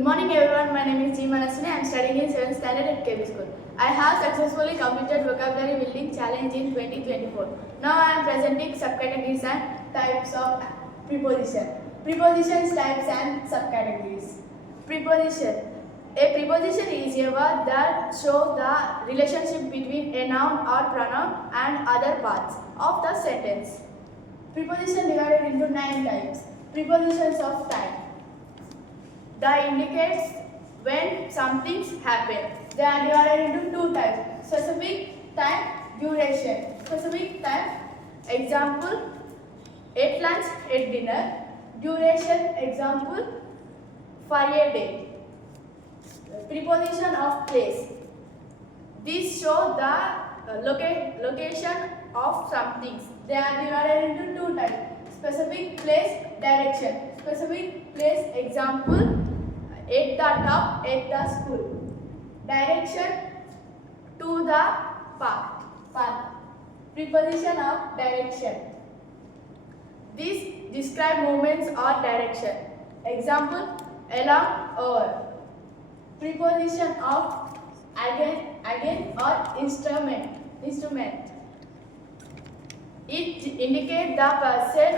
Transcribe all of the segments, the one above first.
Good morning everyone, my name is G. Manaswini. I am studying in 7th standard at KB School. I have successfully completed vocabulary building challenge in 2024. Now I am presenting subcategories and types of preposition. Prepositions, types and subcategories. Preposition. A preposition is a word that shows the relationship between a noun or pronoun and other parts of the sentence. Preposition divided into 9 types. Prepositions of time. That indicates when something happen. They are divided into 2 types. Specific time, duration. Specific time, example, at lunch, at dinner. Duration, example, for a day. Preposition of place. These show the location of some things. They are divided into 2 types. Specific place, direction. Specific place, example, at the top, at the school. Direction, to the path. Preposition of direction. These describe movements or direction. Example, along, over. Preposition of again or instrument. It indicates the person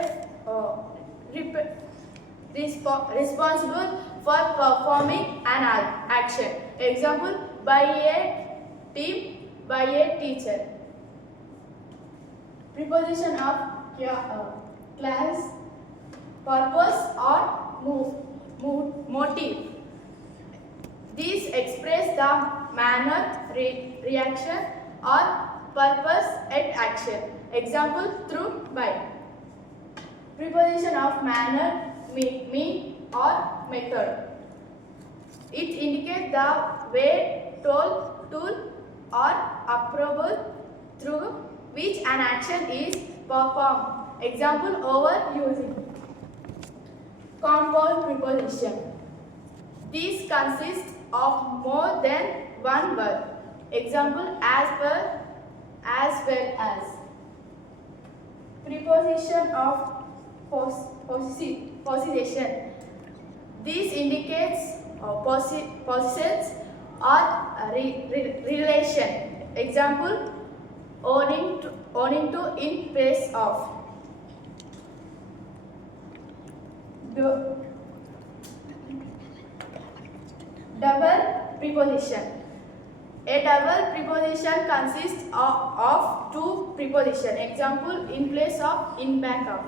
responsible for performing an action. Example, by a team, by a teacher. Preposition of class, purpose or motive. These express the manner, reaction or purpose at action. Example, through, by. Preposition of manner, mean or method. It indicates the way, tool or approval through which an action is performed. Example, overusing. Compound preposition. These consist of more than one word. Example, as per, as well as. Preposition of possession. This indicates possessions or relation. Example, owning to in place of. Double preposition. A double preposition consists of 2 prepositions. Example, in place of, in back of.